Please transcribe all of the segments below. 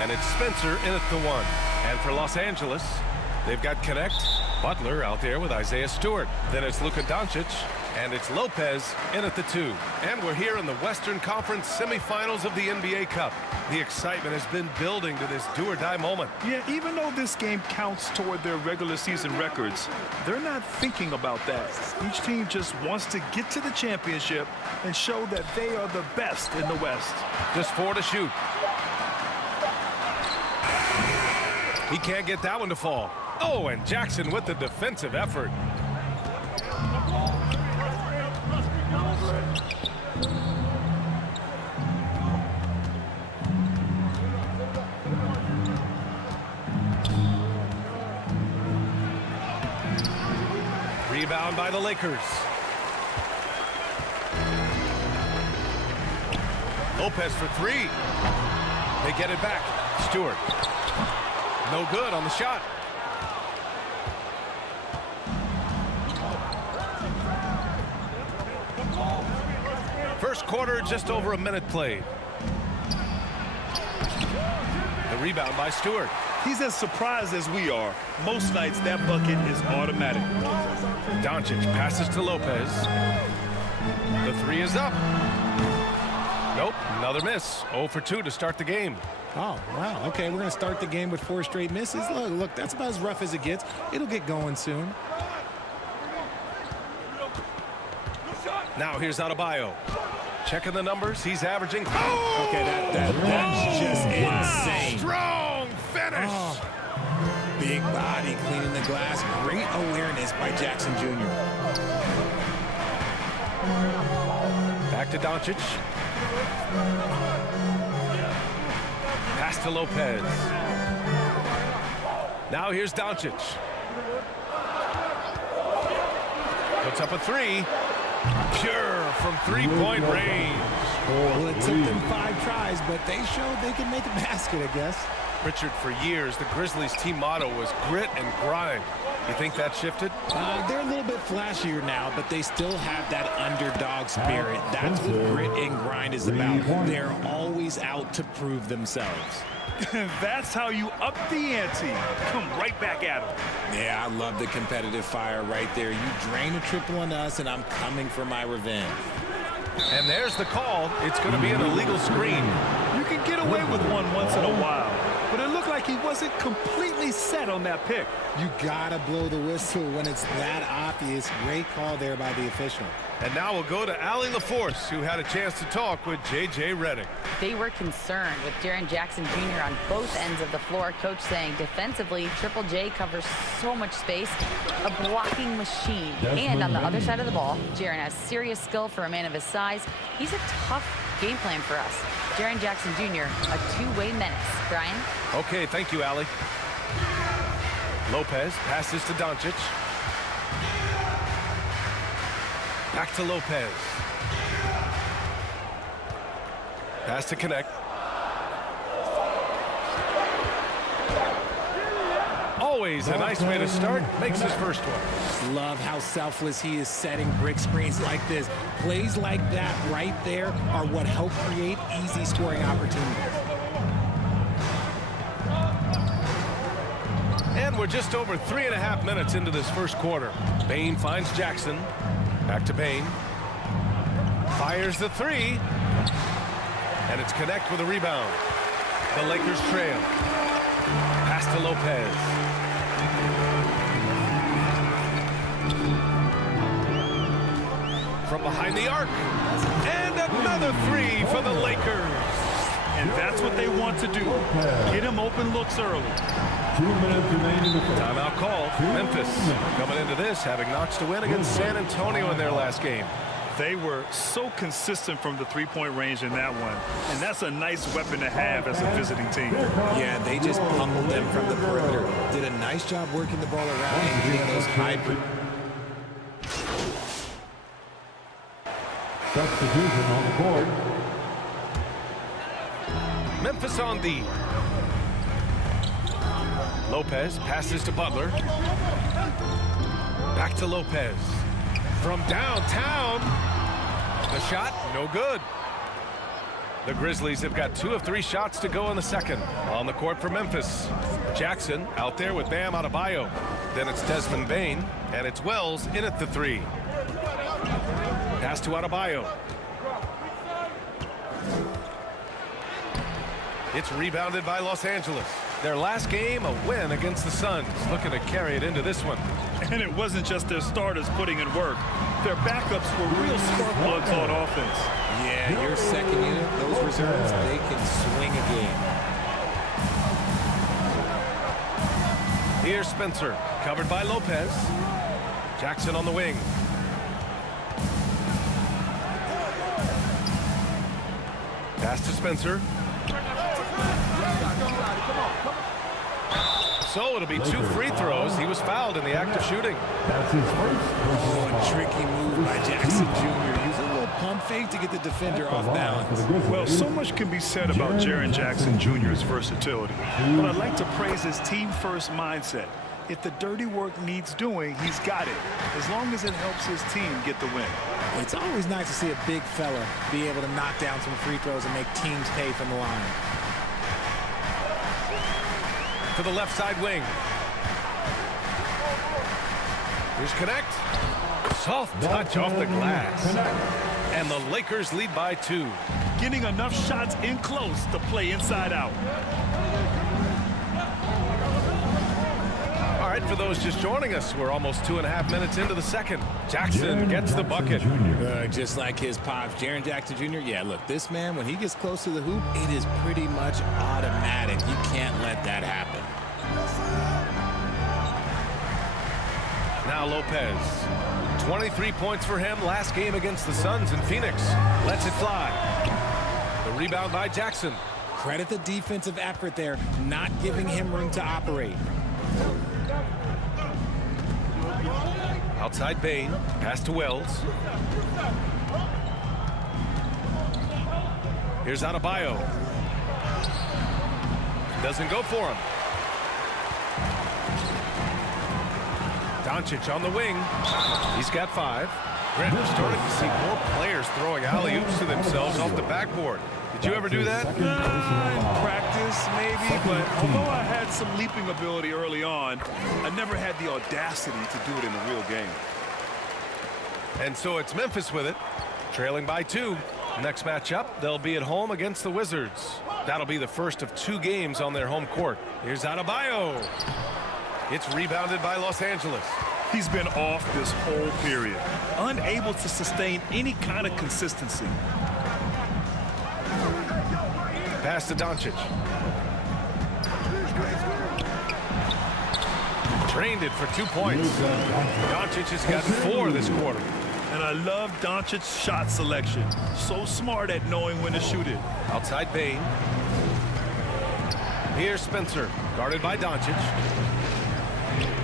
And it's Spencer in at the 1. And for Los Angeles, they've got Connect, Butler out there with Isaiah Stewart. Then it's Luka Doncic, and it's Lopez in at the 2. And we're here in the Western Conference semifinals of the NBA Cup. The excitement has been building to this do-or-die moment. Yeah, even though this game counts toward their regular season records, they're not thinking about that. Each team just wants to get to the championship and show that they are the best in the West. Just 4 to shoot. He can't get that one to fall. Oh, and Jackson with the defensive effort. Rebound by the Lakers. Lopez for 3. They get it back. Stewart. No good on the shot. First quarter, just over a minute played. The rebound by Stewart. He's as surprised as we are. Most nights, that bucket is automatic. Doncic passes to Lopez. The 3 is up. Nope, another miss. 0 for 2 to start the game. Oh, wow. Okay, we're going to start the game with 4 straight misses. Look, that's about as rough as it gets. It'll get going soon. Now here's Adebayo. Checking the numbers. He's averaging. Oh! Okay, that's just insane. Strong finish. Oh. Big body cleaning the glass. Great awareness by Jackson Jr. Back to Doncic. Pass to Lopez. Now here's Doncic. Puts up a 3. Pure from 3-point range. Well, it took them 5 tries, but they showed they can make a basket, I guess. Richard, for years, the Grizzlies' team motto was grit and grind. You think that shifted? They're a little bit flashier now, but they still have that underdog spirit. That's what grit and grind is about. They're always out to prove themselves. That's how you up the ante. Come right back at them. Yeah, I love the competitive fire right there. You drain a triple on us, and I'm coming for my revenge. And there's the call. It's going to be an illegal screen. You can get away with one once in a while, but it looked like he wasn't completely set on that pick. You gotta blow the whistle when it's that obvious. Great call there by the official. And now we'll go to Allie LaForce, who had a chance to talk with J.J. Redick. They were concerned with Jaren Jackson Jr. on both ends of the floor. Coach saying defensively, Triple J covers so much space, a blocking machine. And on the other side of the ball, Jaren has serious skill for a man of his size. He's a tough game plan for us. Jaren Jackson Jr., a two-way menace. Brian? Okay, thank you, Allie. Lopez passes to Doncic. Back to Lopez. Pass to Connect. Always a nice way to start. Makes his first one. Love how selfless he is setting brick screens like this. Plays like that right there are what help create easy scoring opportunities. And we're just over 3.5 minutes into this first quarter. Bain finds Jackson. Back to Bain. Fires the 3. And it's Connect with a rebound. The Lakers trail. Pass to Lopez. From behind the arc. And another 3 for the Lakers. And that's what they want to do. Get him open looks early. 2 minutes remaining. Timeout call. Memphis coming into this, having notched a win against San Antonio in their last game. They were so consistent from the three-point range in that one. And that's a nice weapon to have as a visiting team. Yeah, they just pummeled them from the perimeter. Did a nice job working the ball around and getting those hybrid. Substitution on the board. Memphis on D. Lopez passes to Butler. Back to Lopez. From downtown. The shot, no good. The Grizzlies have got 2 of 3 shots to go in the second. On the court for Memphis. Jackson out there with Bam Adebayo. Then it's Desmond Bane, and it's Wells in at the 3. Pass to Adebayo. It's rebounded by Los Angeles. Their last game, a win against the Suns. Looking to carry it into this one. And it wasn't just their starters putting in work. Their backups were real spark plugs on offense. Yeah, your second unit, those reserves, they can swing a game. Here's Spencer, covered by Lopez. Jackson on the wing. Pass to Spencer. So it'll be 2 free throws. He was fouled in the act of shooting. That's his first personal A tricky move by Jackson Jr. Use a little pump fake to get the defender off balance. Well, so much can be said about Jaren Jackson Jr.'s versatility. But I'd like to praise his team-first mindset. If the dirty work needs doing, he's got it, as long as it helps his team get the win. It's always nice to see a big fella be able to knock down some free throws and make teams pay from the line. To the left side wing. Here's Connect. Soft touch off the glass. And the Lakers lead by 2. Getting enough shots in close to play inside out. All right, for those just joining us, we're almost 2.5 minutes into the second. Jackson gets the bucket. Just like his pops, Jaren Jackson Jr. Yeah, look, this man, when he gets close to the hoop, it is pretty much automatic. You can't let that happen. Now Lopez. 23 points for him last game against the Suns in Phoenix. Lets it fly. The rebound by Jackson. Credit the defensive effort there, not giving him room to operate. Outside Bane. Pass to Wells. Here's Adebayo. Doesn't go for him. Doncic on the wing. He's got 5. Grant, we're starting to see more players throwing alley-oops to themselves off the backboard. Did you ever do that? In practice, maybe, but although I had some leaping ability early on, I never had the audacity to do it in a real game. And so it's Memphis with it, trailing by 2. Next matchup, they'll be at home against the Wizards. That'll be the first of 2 games on their home court. Here's Adebayo. It's rebounded by Los Angeles. He's been off this whole period, unable to sustain any kind of consistency. Pass to Doncic. Drained it for 2 points. Doncic has got 4 this quarter. And I love Doncic's shot selection. So smart at knowing when to shoot it. Outside Bane. Here's Spencer, guarded by Doncic.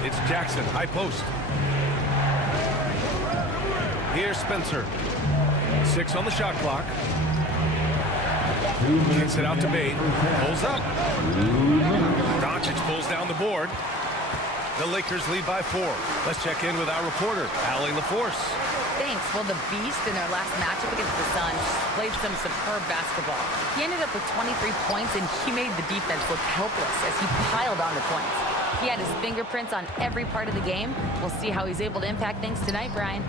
It's Jackson, high post. Here's Spencer. 6 on the shot clock. Kicks it out to Bane. Pulls up. Doncic pulls down the board. The Lakers lead by 4. Let's check in with our reporter, Allie LaForce. Thanks. Well, the Beast in their last matchup against the Suns played some superb basketball. He ended up with 23 points, and he made the defense look helpless as he piled on the points. He had his fingerprints on every part of the game. We'll see how he's able to impact things tonight, Brian.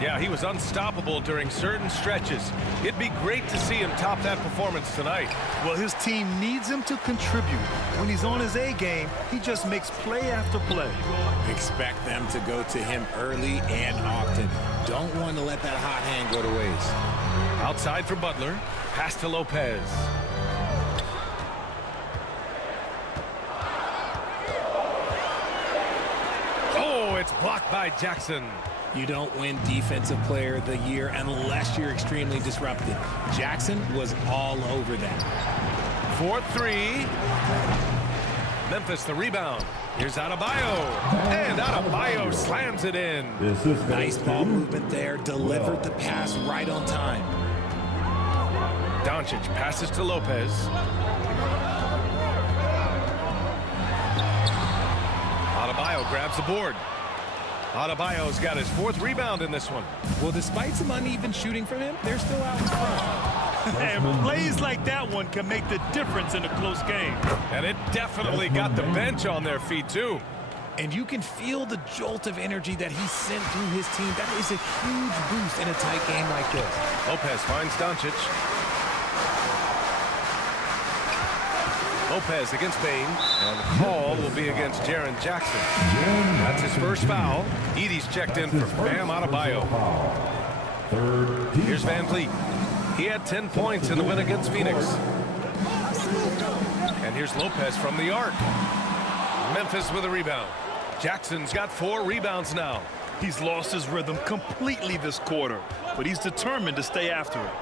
Yeah, he was unstoppable during certain stretches. It'd be great to see him top that performance tonight. Well, his team needs him to contribute. When he's on his A game, he just makes play after play. Expect them to go to him early and often. Don't want to let that hot hand go to waste. Outside for Butler. Pass to Lopez. Oh, it's blocked by Jackson. You don't win Defensive Player of the Year unless you're extremely disruptive. Jackson was all over that. 4-3. Memphis the rebound. Here's Adebayo. And Adebayo slams it in. Nice ball movement there. Delivered the pass right on time. Doncic passes to Lopez. Adebayo grabs the board. Adebayo's got his 4th rebound in this one. Well, despite some uneven shooting from him, they're still out in front. And plays like that one can make the difference in a close game. And it definitely got the bench on their feet, too. And you can feel the jolt of energy that he sent through his team. That is a huge boost in a tight game like this. Lopez finds Doncic. Lopez against Bain, and the call will be against Jaren Jackson. That's his first foul. Edey's checked in for Bam Adebayo. Here's Van Vliet. He had 10 points in the win against Phoenix. And here's Lopez from the arc. Memphis with a rebound. Jackson's got 4 rebounds now. He's lost his rhythm completely this quarter, but he's determined to stay after it.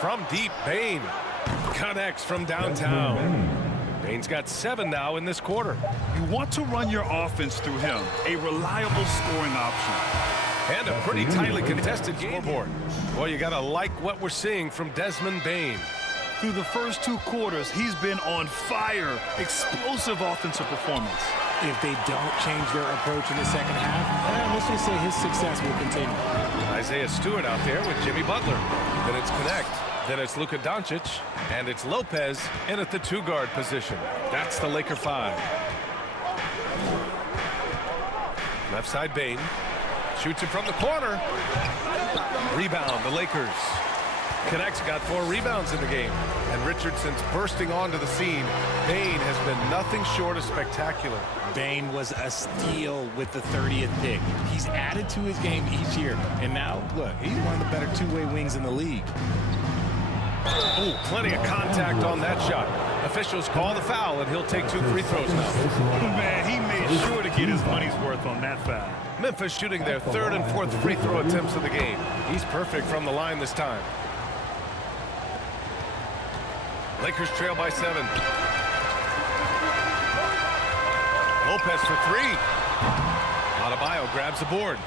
From deep, Bain connects from downtown. Bain's got 7 now in this quarter. You want to run your offense through him, a reliable scoring option. And a pretty tightly contested game board. Boy, you gotta like what we're seeing from Desmond Bain. Through the first 2 quarters, he's been on fire. Explosive offensive performance. If they don't change their approach in the second half, let's just say his success will continue. Isaiah Stewart out there with Jimmy Butler. Then it's Connect. Then it's Luka Doncic. And it's Lopez in at the 2-guard position. That's the Laker 5. Left side Bain. Shoots it from the corner. Rebound, the Lakers. Connect's got 4 rebounds in the game. And Richardson's bursting onto the scene. Bain has been nothing short of spectacular. Bain was a steal with the 30th pick. He's added to his game each year. And now, look, he's one of the better two-way wings in the league. Oh, plenty of contact on that shot. Officials call the foul, and he'll take 2 free throws now. Man, he made sure to get his money's worth on that foul. Memphis shooting their 3rd and 4th free throw attempts of the game. He's perfect from the line this time. Lakers trail by 7. Lopez for 3. Adebayo grabs the board.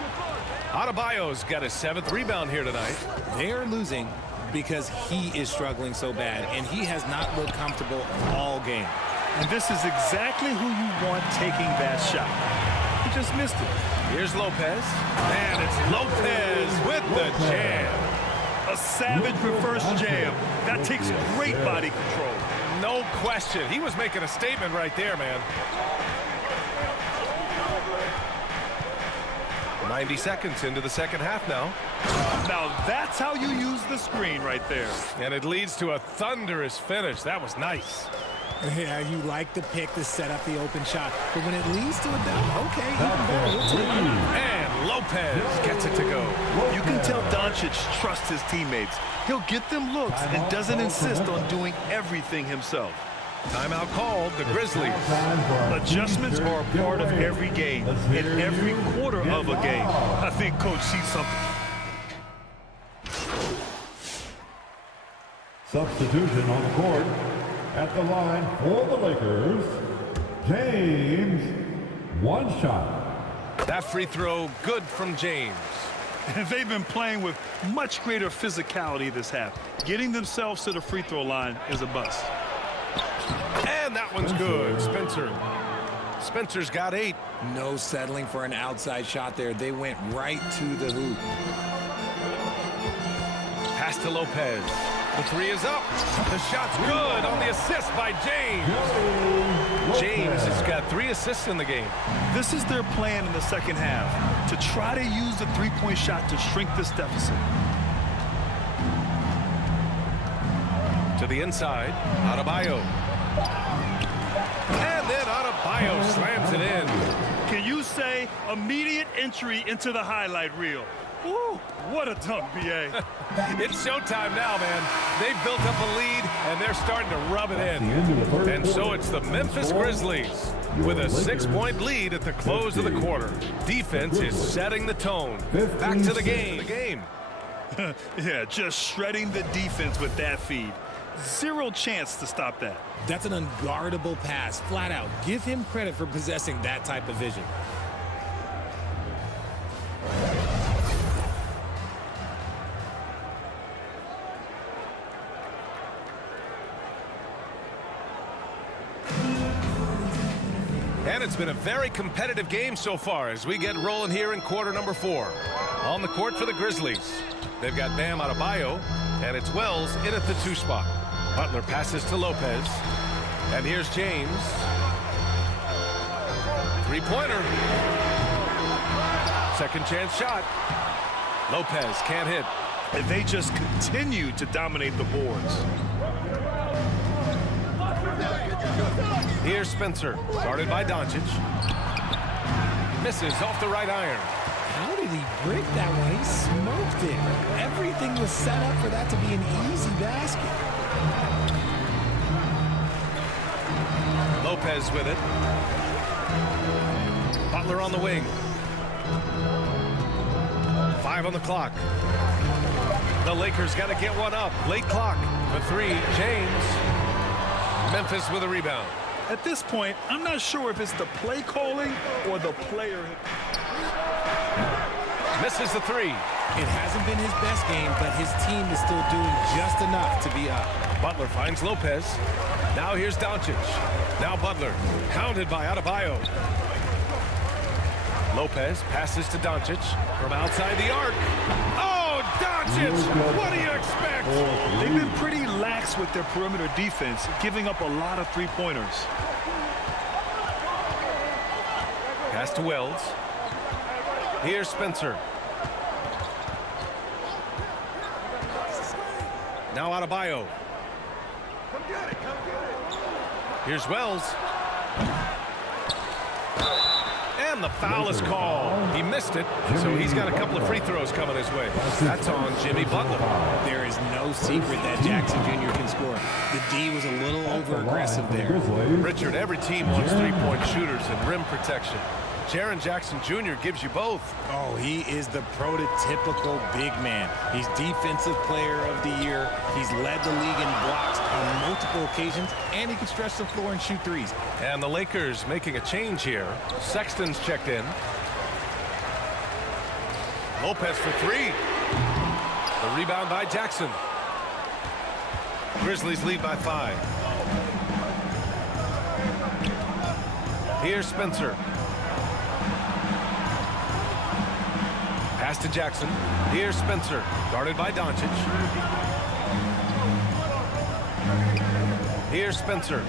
Adebayo's got his 7th rebound here tonight. They're losing because he is struggling so bad, and he has not looked comfortable all game. And this is exactly who you want taking that shot. He just missed it. Here's Lopez. And it's Lopez with the jam. A savage reverse jam. That takes great body control. No question. He was making a statement right there, man. 90 seconds into the second half now. Now that's how you use the screen right there. And it leads to a thunderous finish. That was nice. Yeah, you like the pick to set up the open shot. But when it leads to a dunk, okay, even better. We'll take it. And Lopez gets it to go. You can tell Doncic trusts his teammates. He'll get them looks and doesn't insist on doing everything himself. Timeout called, the Grizzlies. Adjustments are a part of every game, in every quarter of a game. I think Coach sees something. Substitution on the court. At the line for the Lakers, James, 1 shot. That free throw good from James. They've been playing with much greater physicality this half. Getting themselves to the free throw line is a bust. And that one's good. Spencer's got 8. No settling for an outside shot there. They went right to the hoop. Pass to Lopez. The 3 is up. The shot's good on the assist by James. James has got 3 assists in the game. This is their plan in the second half, to try to use the three-point shot to shrink this deficit. To the inside, Adebayo. And then Adebayo slams it in. Can you say immediate entry into the highlight reel? Woo, what a dunk, B.A. It's showtime now, man. They've built up a lead, and they're starting to rub it in. And so it's the Memphis Grizzlies with a 6-point lead at the close of the quarter. Defense is setting the tone. Back to the game. Yeah, just shredding the defense with that feed. 0 chance to stop that. That's an unguardable pass, flat out. Give him credit for possessing that type of vision. And it's been a very competitive game so far as we get rolling here in quarter number 4. On the court for the Grizzlies, they've got Bam Adebayo, And it's Wells in at the 2 spot. Butler passes to Lopez. And here's James. Three-pointer. Second chance shot. Lopez can't hit. And they just continue to dominate the boards. Here's Spencer, guarded by Doncic. Misses off the right iron. How did he break that one? He smoked it. Everything was set up for that to be an easy basket. Lopez with it. Butler on the wing. 5 on the clock. The Lakers got to get one up. Late clock. For 3, James. Memphis with a rebound. At this point, I'm not sure if it's the play calling or the player. Misses the 3. It hasn't been his best game, but his team is still doing just enough to be up. Butler finds Lopez. Now here's Doncic. Now Butler. Hounded by Adebayo. Lopez passes to Doncic from outside the arc. Oh, Doncic! What do you expect? They've been pretty lax with their perimeter defense, giving up a lot of three-pointers. Pass to Wells. Here's Spencer. Now Adebayo. Here's Wells. And the foul is called. He missed it, so he's got a couple of free throws coming his way. That's on Jimmy Butler. There is no secret that Jackson Jr. can score. The D was a little over-aggressive there. Richard, every team wants three-point shooters and rim protection. Jaren Jackson Jr. gives you both. Oh, he is the prototypical big man. He's Defensive Player of the Year. He's led the league in blocks on multiple occasions, and he can stretch the floor and shoot threes. And the Lakers making a change here. Sexton's checked in. Lopez for 3. The rebound by Jackson. Grizzlies lead by 5. Here's Spencer. Pass to Jackson. Here's Spencer, guarded by Doncic. Here's Spencer.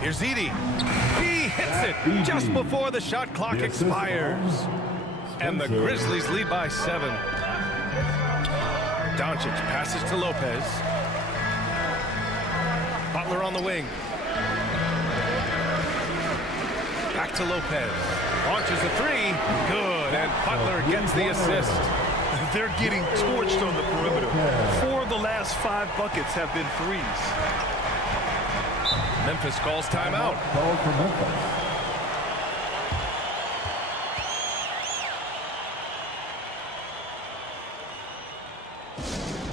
Here's Edey. He hits it just before the shot clock expires. And the Grizzlies lead by 7. Doncic passes to Lopez. Butler on the wing. Back to Lopez. Launches a 3. Good. And Butler gets the assist. They're getting torched on the perimeter. 4 of the last 5 buckets have been threes. Memphis calls timeout.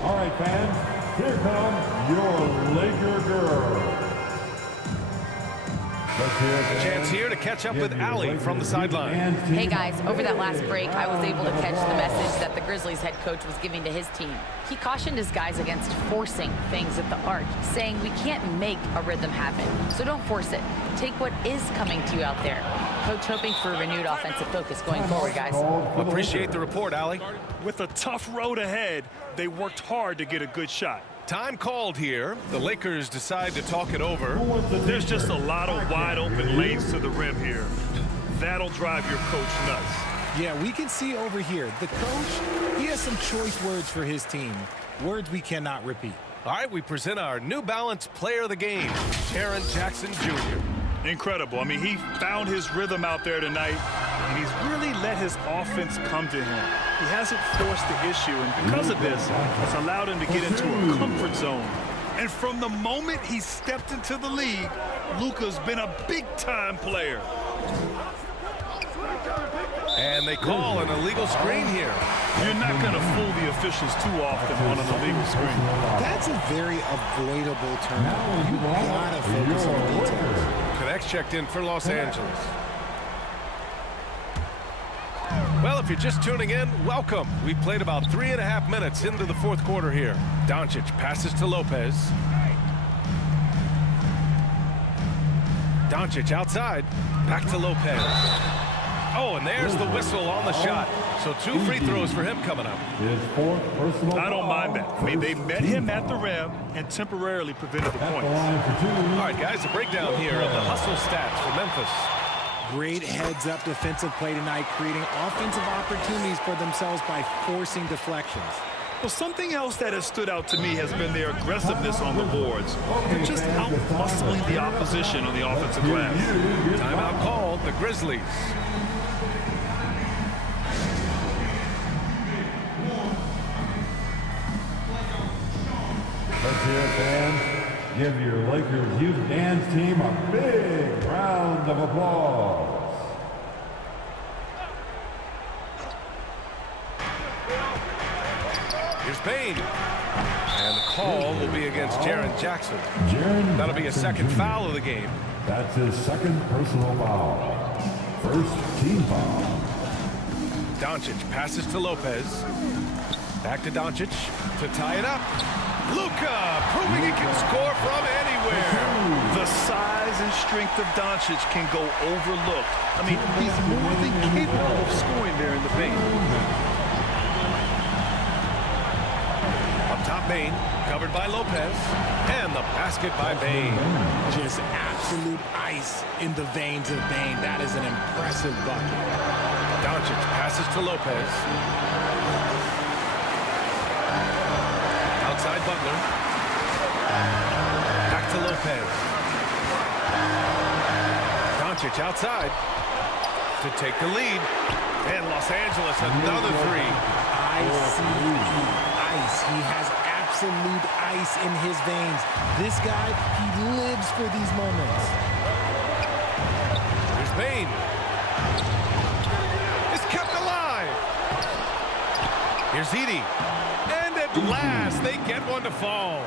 All right, fans, here come your Laker girls. A chance here to catch up with Allie from the sideline. Hey guys, over that last break, I was able to catch the message that the Grizzlies head coach was giving to his team. He cautioned his guys against forcing things at the arc, saying we can't make a rhythm happen, so don't force it. Take what is coming to you out there. Coach hoping for a renewed offensive focus going forward, guys. Appreciate the report, Allie. With a tough road ahead, they worked hard to get a good shot. Time called here. The Lakers decide to talk it over. There's just a lot of wide open lanes to the rim here. That'll drive your coach nuts. Yeah, we can see over here, the coach, he has some choice words for his team. Words we cannot repeat. All right, we present our New Balance Player of the Game, Jaren Jackson Jr. Incredible. I mean, he found his rhythm out there tonight, and he's really let his offense come to him. He hasn't forced the issue, and because of this, it's allowed him to get into a comfort zone. And from the moment he stepped into the league, Luka's been a big-time player. And they call an illegal screen here. You're not going to fool the officials too often on an illegal screen. That's a very avoidable turnover. You gotta focus on the details. Connects checked in for Los Angeles. Well, if you're just tuning in, welcome. We played about 3.5 minutes into the fourth quarter here. Doncic passes to Lopez. Doncic outside. Back to Lopez. Oh, and there's the whistle on the shot. So 2 free throws for him coming up. His fourth personal I don't foul. mind that. I mean, they met him at the rim and temporarily prevented the At the points. line for 2. All right, guys, a breakdown here of the hustle stats for Memphis. Great heads-up defensive play tonight, creating offensive opportunities for themselves by forcing deflections. Well, something else that has stood out to me has been their aggressiveness on the boards. They're just out-muscling the opposition on the offensive glass. Timeout called, the Grizzlies. Let's hear it, fans. Give your Lakers youth dance team a big round of applause. Here's Bain. And the call will be against Jaren Jackson. Jaren That'll be a second Jackson Jr. foul of the game. That's his second personal foul. First team foul. Doncic passes to Lopez. Back to Doncic to tie it up. Luka proving he can score from anywhere. The size and strength of Doncic can go overlooked. I mean, he's more than capable of scoring there in the paint. Up top, Bain, covered by Lopez. And the basket by Bain. Just absolute ice in the veins of Bain. That is an impressive bucket. Doncic passes to Lopez. Outside Butler. Back to Lopez. Doncic outside to take the lead. And Los Angeles, another three. Ice. He has absolute ice in his veins. This guy, he lives for these moments. Here's Bain. It's kept alive. Here's Edey. And at last, they get one to fall.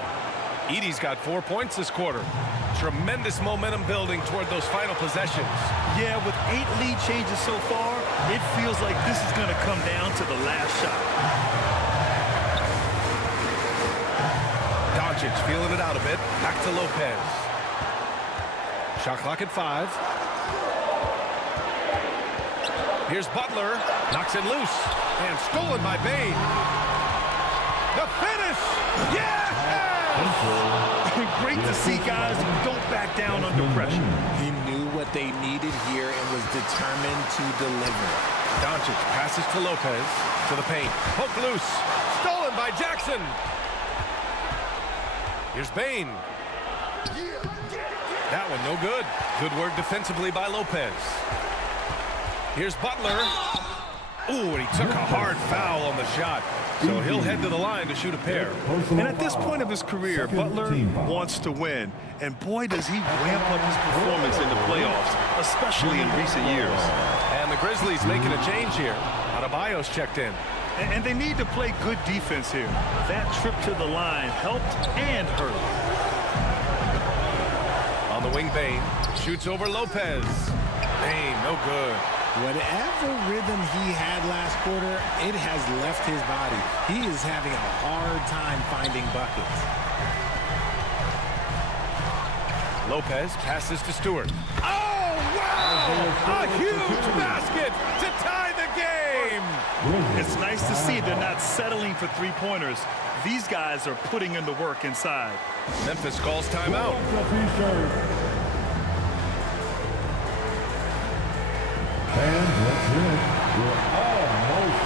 Edey's got 4 points this quarter. Tremendous momentum building toward those final possessions. Yeah, with 8 lead changes so far, it feels like this is going to come down to the last shot. Doncic feeling it out a bit. Back to Lopez. Shot clock at 5. Here's Butler. Knocks it loose. And stolen by Bain. The finish! Yeah! Great to see guys who don't back down under pressure. He knew what they needed here and was determined to deliver. Doncic passes to Lopez. To the paint. Poke loose. Stolen by Jackson. Here's Bain. That one no good. Good work defensively by Lopez. Here's Butler. Ooh, and he took a hard foul on the shot. So he'll head to the line to shoot a pair. And at this point of his career, Butler wants to win. And boy, does he ramp up his performance in the playoffs, especially in recent years. And the Grizzlies making a change here. Adebayo's checked in. And they need to play good defense here. That trip to the line helped and hurt. On the wing, Bain shoots over Lopez. Bain, no good. Whatever rhythm he had last quarter, it has left his body. He is having a hard time finding buckets. Lopez passes to Stewart. Oh, wow! A huge basket to tie the game! It's nice to see they're not settling for three-pointers. These guys are putting in the work inside. Memphis calls timeout. Fans, let's hear it. We're almost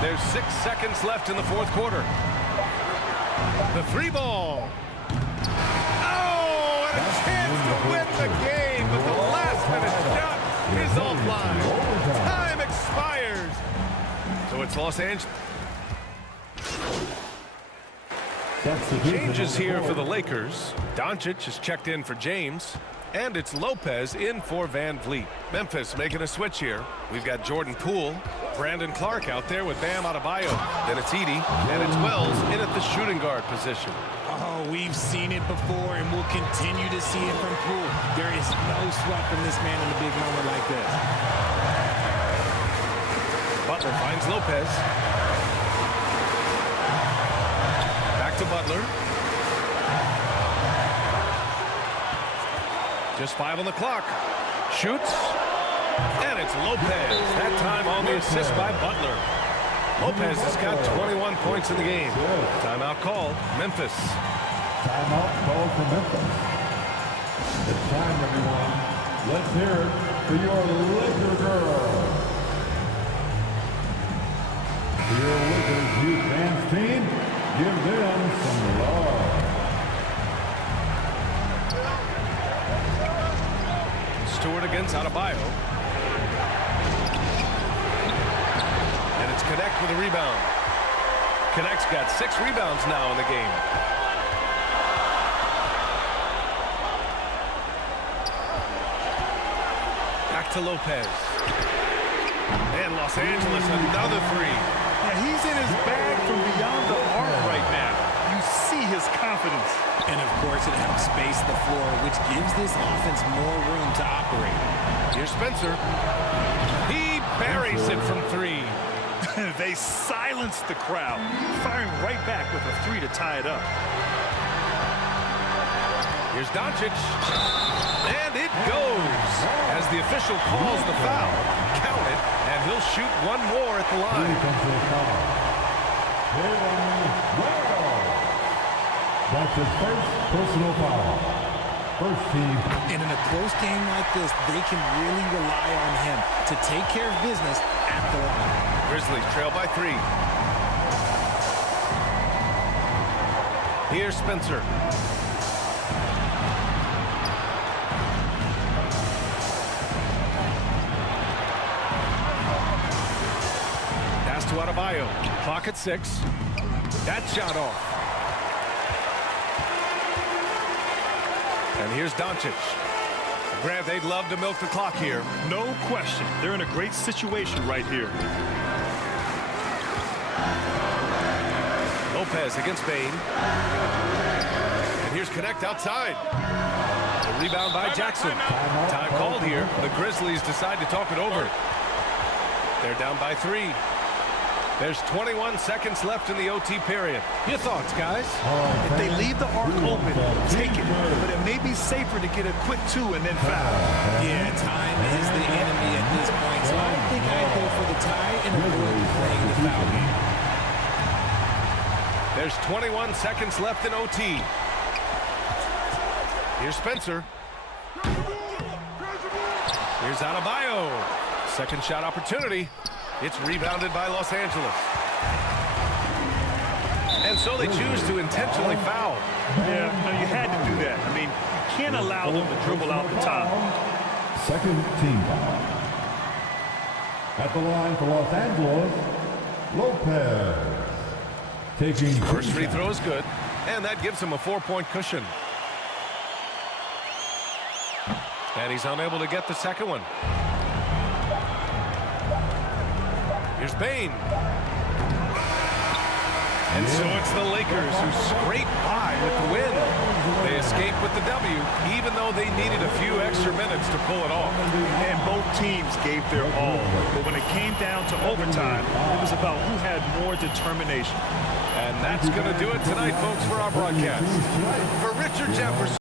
there. There's 6 seconds left in the fourth quarter. The three ball. Oh, and a chance to win the game, but the last-minute shot is offline. Time expires. So it's Los Angeles. Changes here for the Lakers. Doncic is checked in for James. And it's Lopez in for Van Vliet. Memphis making a switch here. We've got Jordan Poole, Brandon Clark out there with Bam Adebayo. Then it's Edey, and it's Wells in at the shooting guard position. Oh, we've seen it before, and we'll continue to see it from Poole. There is no sweat from this man in a big moment like this. Butler finds Lopez. Back to Butler. Just 5 on the clock. Shoots. And it's Lopez. That time on the assist by Butler. Lopez has got 21 points in the game. Timeout call, Memphis. Timeout call for Memphis. It's time, everyone. Let's hear it for your Laker girls. For your Lakers youth dance team, give them some love. Stewart against Adebayo. And it's Connect with a rebound. Connect's got 6 rebounds now in the game. Back to Lopez. And Los Angeles, another 3. Yeah, he's in his bag from beyond the arc right now. You see his confidence. And, of course, it helps space the floor, which gives this offense more room to operate. Here's Spencer. He buries it from 3. They silenced the crowd, firing right back with a 3 to tie it up. Here's Doncic. And it goes. As the official calls the foul, count it, and he'll shoot one more at the line. That's his first personal foul. First team. And in a close game like this, they can really rely on him to take care of business at the line. Grizzlies trail by 3. Here's Spencer. Pass to Adebayo. Clock at 6. That shot off. And here's Doncic. Grant, they'd love to milk the clock here. No question. They're in a great situation right here. Lopez against Bain. And here's Connect outside. The rebound by Jackson. Time called here. The Grizzlies decide to talk it over. They're down by 3. There's 21 seconds left in the OT period. Your thoughts, guys? If they leave the arc open, take it. But it may be safer to get a quick 2 and then foul. Yeah, time is the enemy at this point, so I think I'd go for the tie and avoid playing the foul game. There's 21 seconds left in OT. Here's Spencer. Here's Adebayo. Second shot opportunity. It's rebounded by Los Angeles. And so they choose to intentionally foul. Yeah, no, you had to do that. I mean, you can't allow them to dribble out the top. Second team foul. At the line for Los Angeles, Lopez. Taking First free throw is good, and that gives him a 4-point cushion. And he's unable to get the second one. Here's Bain. And so it's the Lakers who scrape by with the win. They escape with the W, even though they needed a few extra minutes to pull it off. And both teams gave their all. But when it came down to overtime, it was about who had more determination. And that's going to do it tonight, folks, for our broadcast. For Richard Jefferson.